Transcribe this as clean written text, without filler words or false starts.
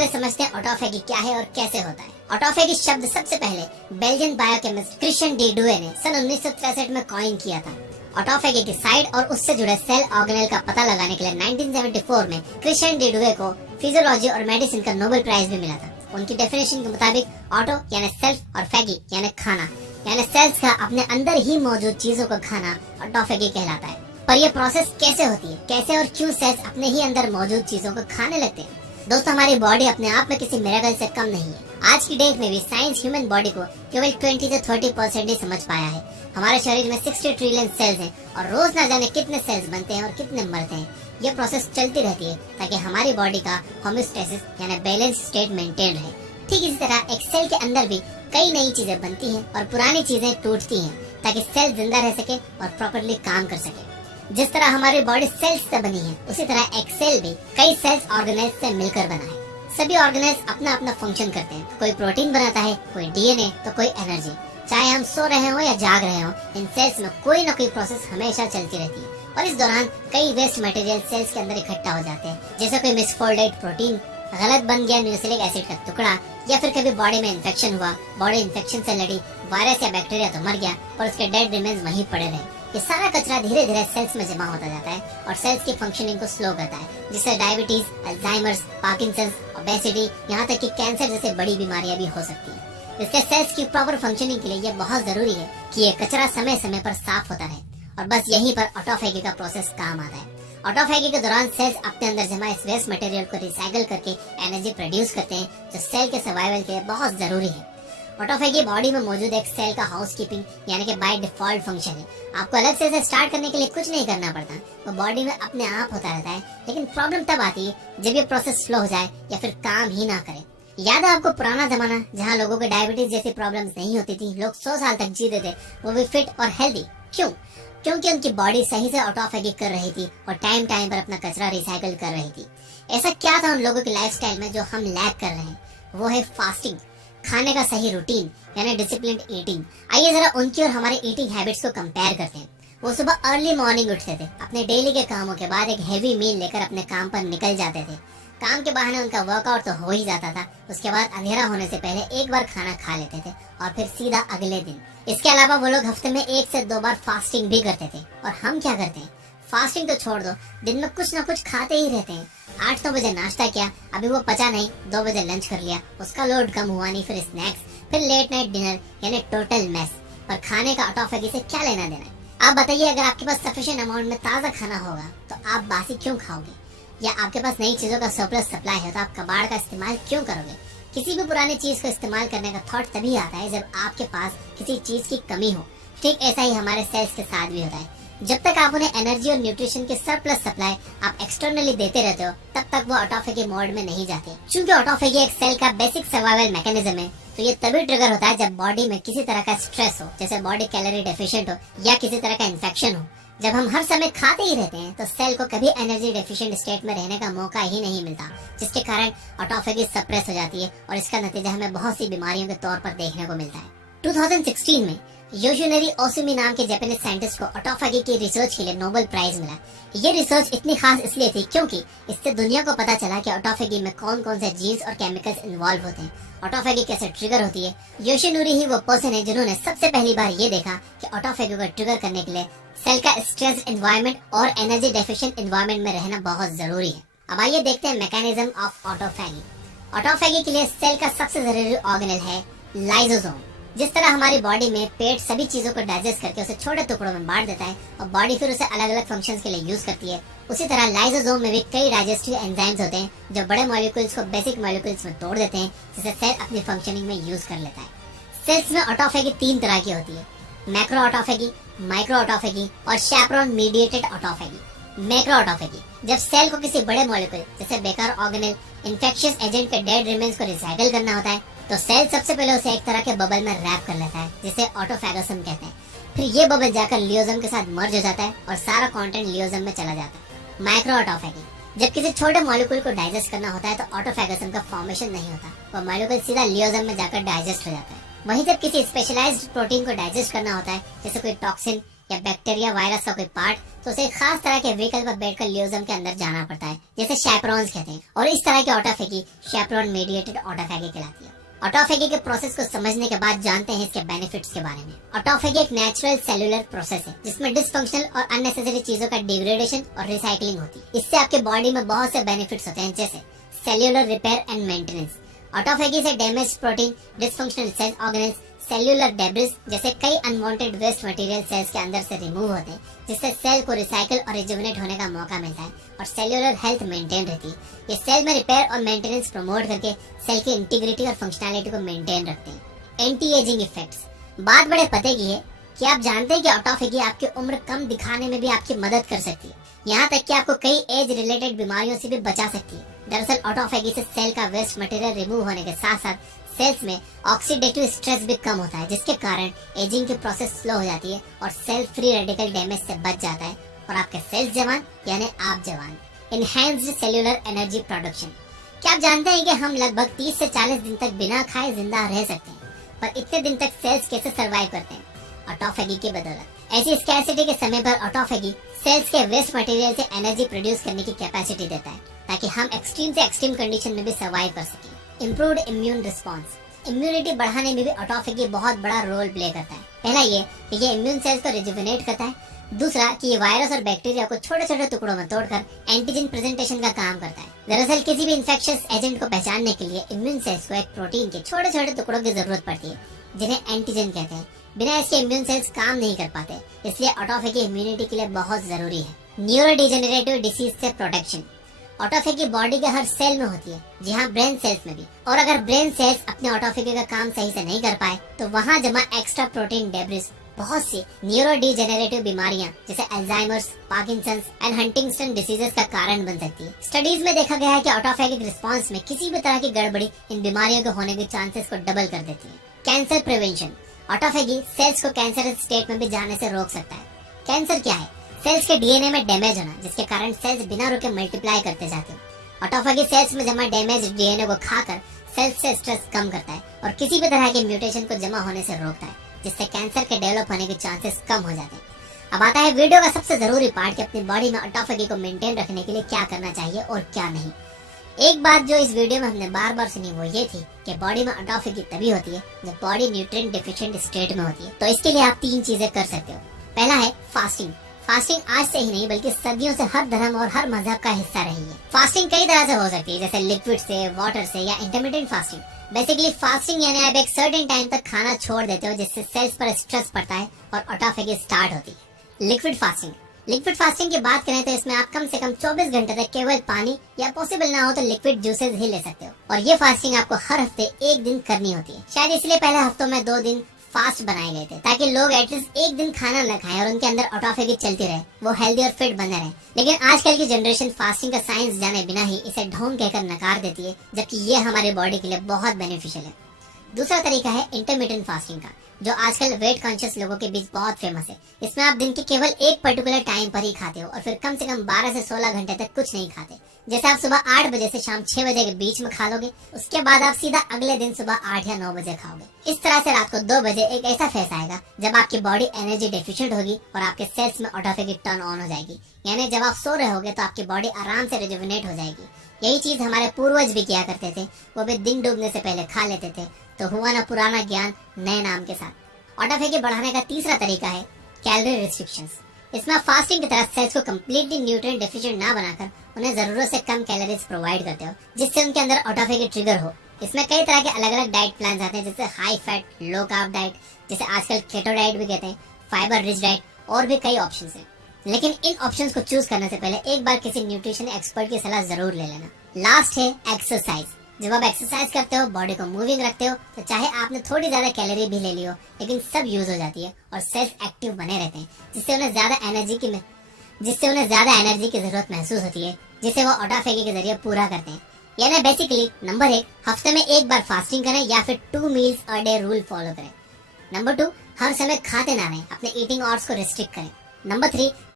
पहले समझते हैं ऑटोफेगी क्या है और कैसे होता है। ऑटोफेगी शब्द सबसे पहले Belgian biochemist Christian D Doue ने सन 1963 में कॉइन किया था। ऑटोफेगी की साइड और उससे जुड़े सेल ऑर्गेनेल का पता लगाने के लिए 1974 में क्रिश्चियन डी डुए को फिजियोलॉजी और मेडिसिन का नोबेल प्राइज भी मिला था। उनकी डेफिनेशन के मुताबिक ऑटो यानी सेल्फ और फेगी यानी खाना यानी सेल्स का अपने अंदर ही मौजूद चीजों को खाना ऑटोफेगी कहलाता है। पर यह प्रोसेस कैसे होती है, कैसे और क्यों सेल्स अपने ही अंदर मौजूद चीजों को खाने लगते हैं? दोस्तों, हमारी बॉडी अपने आप में किसी मिरेकल से कम नहीं है। आज की डेट में भी साइंस ह्यूमन बॉडी को केवल 20 से 30% ही समझ पाया है। हमारे शरीर में 60 ट्रिलियन सेल्स हैं और रोज ना जाने कितने सेल्स बनते हैं और कितने मरते हैं। यह प्रोसेस चलती रहती है ताकि हमारी बॉडी का होम्योस्टेसिस यानी बैलेंस स्टेट मेंटेन रहे। ठीक इसी तरह एक सेल के अंदर भी कई नई चीजें बनती हैं और पुरानी चीजें टूटती हैं ताकि सेल जिंदा रह सके और प्रॉपर्ली काम कर सके। जिस तरह हमारी बॉडी सेल्स से बनी है, उसी तरह एक सेल भी कई सेल्स ऑर्गेनेल्स से मिलकर बना है। सभी ऑर्गेनेल्स अपना अपना फंक्शन करते हैं। कोई प्रोटीन बनाता है, कोई डीएनए, तो कोई एनर्जी। चाहे हम सो रहे हो या जाग रहे हो, इन सेल्स में कोई न कोई प्रोसेस हमेशा चलती रहती है और इस दौरान कई वेस्ट मटेरियल सेल्स के अंदर इकट्ठा हो जाते हैं। जैसे कोई मिसफोल्डेड प्रोटीन, गलत बन गया न्यूक्लिक एसिड का टुकड़ा, या फिर कभी बॉडी में इन्फेक्शन हुआ, बॉडी इन्फेक्शन से लड़ी, वायरस या बैक्टीरिया तो मर गया और उसके डेड रिमेन्स वहीं पड़े रहे। ये सारा कचरा धीरे धीरे सेल्स में जमा होता जाता है और सेल्स की फंक्शनिंग को स्लो करता है, जिससे डायबिटीज, अल्जाइमर्स, पार्किंसंस, ओबेसिटी, यहाँ तक कि कैंसर जैसे बड़ी बीमारियां भी हो सकती हैं। इसके सेल्स की प्रॉपर फंक्शनिंग के लिए ये बहुत जरूरी है कि ये कचरा समय समय पर साफ होता रहे और बस यहीं पर ऑटोफेगी का प्रोसेस काम आता है। ऑटोफेगी के दौरान सेल्स अपने अंदर जमा इस वेस्ट मटेरियल को रिसाइकिल करके एनर्जी प्रोड्यूस करते हैं, जो सेल के सर्वाइवल के लिए बहुत जरूरी है। ऑटोफेगी बॉडी में मौजूद एक सेल का हाउसकीपिंग यानी कि बाय डिफॉल्ट फंक्शन है। आपको अलग से इसे स्टार्ट करने के लिए कुछ नहीं करना पड़ता, वो बॉडी में अपने आप होता रहता है। लेकिन प्रॉब्लम तब आती है जब ये प्रोसेस स्लो हो जाए या फिर काम ही ना करे। याद है आपको पुराना जमाना जहाँ लोगों को डायबिटीज जैसी प्रॉब्लम्स नहीं होती थी, लोग 100 साल तक जीते थे, वो भी फिट और हेल्दी। क्यों? क्योंकि उनकी बॉडी सही से ऑटोफेगी कर रही थी और टाइम टाइम पर अपना कचरा रिसाइकिल कर रही थी। ऐसा क्या था उन लोगों की लाइफस्टाइल में जो हम लैक कर रहे हैं? वो है फास्टिंग, खाने का सही रूटीन यानी डिसिप्लिन्ड ईटिंग। आइए जरा उनकी और हमारे ईटिंग हैबिट्स को कंपेयर करते हैं। वो सुबह अर्ली मॉर्निंग उठते थे, अपने डेली के कामों के बाद एक हैवी मील लेकर अपने काम पर निकल जाते थे। काम के बहाने उनका वर्कआउट तो हो ही जाता था। उसके बाद अंधेरा होने से पहले एक बार खाना खा लेते थे और फिर सीधा अगले दिन। इसके अलावा वो लोग हफ्ते में 1 से 2 बार फास्टिंग भी करते थे। और हम क्या करते हैं? फास्टिंग तो छोड़ दो, दिन में कुछ न कुछ खाते ही रहते हैं। 8-9 बजे नाश्ता किया, अभी वो पचा नहीं, 2 बजे लंच कर लिया, उसका लोड कम हुआ नहीं, फिर स्नैक्स, फिर लेट नाइट डिनर यानी टोटल मेस। पर खाने का ऑटोफेगी से क्या लेना देना है? आप बताइए, अगर आपके पास सफिशिएंट अमाउंट में ताज़ा खाना होगा तो आप बासी क्यों खाओगे? या आपके पास नई चीज़ों का सरप्लस सप्लाई है तो आप कबाड़ का इस्तेमाल क्यों करोगे? किसी भी पुरानी चीज़ को इस्तेमाल करने का थॉट तभी आता है जब आपके पास किसी चीज़ की कमी हो। ठीक ऐसा ही हमारे सेल्स के साथ भी होता है। जब तक आप उन्हें एनर्जी और न्यूट्रिशन की सरप्लस सप्लाई आप एक्सटर्नली देते रहते हो, तब तक वो ऑटोफेगी मोड में नहीं जाते। क्योंकि ऑटोफेगी एक सेल का बेसिक सर्वाइवल मैकेनिज्म है, तो ये तभी ट्रिगर होता है जब बॉडी में किसी तरह का स्ट्रेस हो, जैसे बॉडी कैलोरी डेफिशिएंट हो या किसी तरह का इन्फेक्शन हो। जब हम हर समय खाते ही रहते हैं तो सेल को कभी एनर्जी डेफिशिएंट स्टेट में रहने का मौका ही नहीं मिलता, जिसके कारण ऑटोफेगी सप्रेस हो जाती है और इसका नतीजा हमें बहुत सी बीमारियों के तौर पर देखने को मिलता है। 2016 में योशिनोरी ओसुमी नाम के जापानीज साइंटिस्ट को ऑटोफेगी की रिसर्च के लिए नोबेल प्राइज मिला। ये रिसर्च इतनी खास इसलिए थी क्योंकि इससे दुनिया को पता चला कि ऑटोफेगी में कौन कौन से जीन्स और केमिकल्स इन्वॉल्व होते हैं, ऑटोफेगी कैसे ट्रिगर होती है। योशिनोरी ही वो पर्सन है जिन्होंने सबसे पहली बार ये देखा कि ऑटोफेगी को ट्रिगर करने के लिए सेल का स्ट्रेस एनवायरनमेंट और एनर्जी डेफिशिएंट एनवायरनमेंट में रहना बहुत जरूरी है। अब आइए देखते हैं मैकेनिज्म ऑफ ऑटोफेगी। ऑटोफेगी के लिए सेल का सबसे जरूरी ऑर्गेनेल है लाइसोसोम। जिस तरह हमारी बॉडी में पेट सभी चीजों को डाइजेस्ट करके उसे छोटे टुकड़ों में बांट देता है और बॉडी फिर उसे अलग अलग फंक्शंस के लिए यूज करती है, उसी तरह लाइसोसोम में भी कई डाइजेस्टिव एंजाइम्स होते हैं जो बड़े मॉलिक्यूल्स को बेसिक मॉलिक्यूल्स में तोड़ देते हैं, जिसे सेल अपनी फंक्शनिंग में यूज कर लेता है। सेल्स में ऑटोफेगी 3 तरह की होती है, मैक्रो ऑटोफेगी, माइक्रो ऑटोफेगी और चैपरॉन मीडिएटेड ऑटोफेगी। मैक्रो ऑटोफेगी जब सेल को किसी बड़े मॉलिक्यूल जैसे बेकार ऑर्गेनेल, इंफेक्शियस एजेंट के डेड रिमेन्स को रिसाइकिल करना होता है, तो सेल सबसे पहले उसे एक तरह के बबल में रैप कर लेता है, जिसे ऑटोफेगोसम कहते हैं। फिर ये बबल जाकर लियोसोम के साथ मर्ज हो जाता है और सारा कंटेंट लियोसोम में चला जाता है। माइक्रो ऑटोफेगी जब किसी छोटे मॉलिक्यूल को डाइजेस्ट करना होता है तो ऑटोफेगोसम का फॉर्मेशन नहीं होता, वो मॉलिक्यूल सीधा लियोसोम में जाकर डाइजेस्ट हो जाता है। वहीं जब किसी स्पेशलाइज्ड प्रोटीन को डाइजेस्ट करना होता है, जैसे कोई टॉक्सिन या बैक्टीरिया वायरस का कोई पार्ट, तो उसे एक खास तरह के व्हीकल पर बैठकर ल्यूजम के अंदर जाना पड़ता है, जैसे शैपरॉन्स कहते हैं। और इस तरह की ऑटोफेगी शैपरॉन मीडिएटेड ऑटोफेगी कहलाती है। ऑटोफेगी के प्रोसेस को समझने के बाद जानते हैं इसके बेनिफिट्स के बारे में। ऑटोफेगी एक नेचुरल सेलुलर प्रोसेस है जिसमें डिसफंक्शनल और अननेसेसरी चीजों का डिग्रेडेशन और रिसाइकलिंग होती है। इससे आपके बॉडी में बहुत से बेनिफिट्स होते हैं, जैसे cellular repair and maintenance. Autophagy से damage protein, dysfunctional cell organelles, cellular debris जैसे कई अनवांटेड वेस्ट मटेरियल सेल्स के अंदर से रिमूव होते हैं, जिससे सेल को रिसाइकल और रिजुविनेट होने का मौका मिलता है और सेल्यूलर हेल्थ मेंटेन रहती है। ये सेल में रिपेयर और मेंटेनेंस प्रमोट करके सेल की इंटीग्रिटी और फंक्शनैलिटी को मेंटेन रखते हैं। Anti ageing effects. बात बड़े पते की है कि आप जानते हैं कि ऑटोफेगी आपकी उम्र कम दिखाने में भी आपकी मदद कर सकती है, यहाँ तक कि आपको कई एज रिलेटेड बीमारियों से भी बचा सकती है। दरअसल ऑटोफेगी से सेल का वेस्ट मटेरियल रिमूव होने के साथ साथ सेल्स में ऑक्सीडेटिव स्ट्रेस भी कम होता है, जिसके कारण एजिंग की प्रोसेस स्लो हो जाती है और सेल फ्री रेडिकल डैमेज से बच जाता है और आपके सेल्स जवान यानी आप जवान। Enhanced cellular energy production. क्या आप जानते हैं कि हम लगभग 30 से 40 दिन तक बिना खाए जिंदा रह सकते हैं, पर इतने दिन तक सेल्स कैसे सरवाइव करते हैं? ऑटोफेगी की बदौलत। ऐसी स्कैरसिटी के समय पर ऑटोफेगी सेल्स के वेस्ट मटेरियल से एनर्जी प्रोड्यूस करने की कैपेसिटी देता है, ताकि हम एक्सट्रीम से एक्सट्रीम कंडीशन में भी सर्वाइव कर सकें। Improved immune response. इम्यूनिटी बढ़ाने में भी ऑटोफेगी बहुत बड़ा रोल प्ले करता है। पहला ये कि ये इम्यून सेल्स को रिजुविनेट करता है। दूसरा कि ये वायरस और बैक्टीरिया को छोटे छोटे टुकड़ों में तोड़कर एंटीजन प्रेजेंटेशन का काम करता है। दरअसल किसी भी इंफेक्शियस एजेंट को पहचानने के लिए इम्यून सेल्स को एक प्रोटीन के छोटे छोटे टुकड़ों की जरूरत पड़ती है, जिन्हें एंटीजन कहते हैं। बिना इसके इम्यून सेल्स काम नहीं कर पाते, इसलिए ऑटोफेगी इम्यूनिटी के लिए बहुत जरूरी है। न्यूरो डिजेनरेटिव डिसीज से प्रोटेक्शन। ऑटोफेगी बॉडी के हर सेल में होती है, जी हाँ, ब्रेन सेल्स में भी। और अगर ब्रेन सेल्स अपने ऑटोफेगी का काम सही से नहीं कर पाए तो वहाँ जमा एक्स्ट्रा प्रोटीन डेब्रिस बहुत सी न्यूरो डिजेनरेटिव बीमारियां जैसे Alzheimer's, Parkinson's and Huntington diseases का कारण बन सकती है। स्टडीज में देखा गया है कि ऑटोफेगिक रिस्पांस में किसी भी तरह की गड़बड़ी इन बीमारियों के होने के चांसेस को डबल कर देती है। Cancer prevention. ऑटोफेगी सेल्स को कैंसरस स्टेट में भी जाने से रोक सकता है। कैंसर क्या है? सेल्स के डीएनए में डैमेज होना, जिसके कारण सेल्स बिना रुके मल्टीप्लाई करते जाते हैं। ऑटोफेगी सेल्स में जमा डैमेज डीएनए को खाकर सेल्स से स्ट्रेस कम करता है और किसी भी तरह के म्यूटेशन को जमा होने से रोकता है, जिससे कैंसर के डेवलप होने के चांसेस कम हो जाते हैं। अब आता है वीडियो का सबसे जरूरी पार्ट कि अपनी बॉडी में ऑटोफेगी को मेंटेन रखने के लिए क्या करना चाहिए और क्या नहीं। एक बात जो इस वीडियो में हमने बार बार सुनी वो ये थी कि बॉडी में ऑटोफेगी तभी होती है जब बॉडी न्यूट्रिएंट डेफिशिएंट स्टेट में होती है। तो इसके लिए आप 3 चीजें कर सकते हो। पहला है फास्टिंग। फास्टिंग आज से ही नहीं बल्कि सदियों से हर धर्म और हर मजहब का हिस्सा रही है। फास्टिंग कई तरह से हो सकती है, जैसे लिक्विड से, वाटर से या इंटरमिटेंट फास्टिंग। बेसिकली फास्टिंग यानी आप एक सर्टेन टाइम तक खाना छोड़ देते हो, जिससे सेल्स पर स्ट्रेस पड़ता है और ऑटोफेगी स्टार्ट होती है। Liquid fasting. लिक्विड फास्टिंग की बात करें तो इसमें आप कम से कम 24 घंटे तक केवल पानी या पॉसिबल ना हो तो लिक्विड जूसेस ही ले सकते हो, और ये फास्टिंग आपको हर हफ्ते 1 दिन करनी होती है। शायद इसलिए पहले हफ्तों में 2 दिन फास्ट बनाए गए थे, ताकि लोग एटलीस्ट 1 दिन खाना न खाएं और उनके अंदर ऑटोफेगी चलती रहे, वो हेल्दी और फिट बने रहे। लेकिन आजकल की जनरेशन फास्टिंग का साइंस जाने बिना ही इसे ढोंग कहकर नकार देती है, जबकि ये हमारी बॉडी के लिए बहुत बेनिफिशियल है। दूसरा तरीका है इंटरमिटेंट फास्टिंग का, जो आजकल वेट कॉन्शियस लोगों के बीच बहुत फेमस है। इसमें आप दिन के केवल एक पर्टिकुलर टाइम पर ही खाते हो और फिर कम से कम 12 से 16 घंटे तक कुछ नहीं खाते। जैसे आप सुबह 8 बजे से शाम 6 बजे के बीच में खा लोगे, उसके बाद आप सीधा अगले दिन सुबह 8 या 9 बजे खाओगे। इस तरह से रात को 2 बजे एक ऐसा फेस आएगा जब आपकी बॉडी एनर्जी डेफिशिएंट होगी और आपके सेल्स में ऑटोफेगी टर्न ऑन हो जाएगी। यानी जब आप सो रहे होगे तो आपकी बॉडी आराम से रिजुविनेट हो जाएगी। यही चीज हमारे पूर्वज भी किया करते थे, वो भी दिन डूबने से पहले खा लेते थे। तो हुआ ना पुराना ज्ञान नए नाम के साथ। ऑटोफेगी बढ़ाने का तीसरा तरीका है कैलोरी रिस्ट्रिक्शंस। इसमें आप फास्टिंग की तरह सेल्स को कम्प्लीटली न्यूट्रिएंट डेफिशिएंट ना बनाकर उन्हें जरूरत से कम कैलोरीज प्रोवाइड करते हो, जिससे उनके अंदर ऑटोफेगी ट्रिगर हो। इसमें कई तरह के अलग अलग डाइट प्लान आते हैं, जैसे high fat, low carb diet, जिसे आजकल केटो डाइट भी कहते हैं, फाइबर रिच डाइट, और भी कई ऑप्शंस हैं। लेकिन इन ऑप्शंस को चूज करने से पहले एक बार किसी न्यूट्रिशन एक्सपर्ट की सलाह जरूर ले लेना। लास्ट है एक्सरसाइज। जब आप एक्सरसाइज करते हो, बॉडी को मूविंग रखते हो, तो चाहे आपने थोड़ी ज्यादा कैलोरी भी ले ली हो, लेकिन सब यूज हो जाती है और सेल्स एक्टिव बने रहते हैं, जिससे उन्हें ज्यादा एनर्जी की जरूरत महसूस होती है, जिसे वो ऑटोफेगी के जरिए पूरा करते हैं। यानी बेसिकली नंबर 1, हफ्ते में एक बार फास्टिंग करें या फिर 2 meals a day rule follow करें। नंबर 2, हर समय खाते ना रहें, अपने ईटिंग आवर्स को रिस्ट्रिक्ट करें। नंबर 3,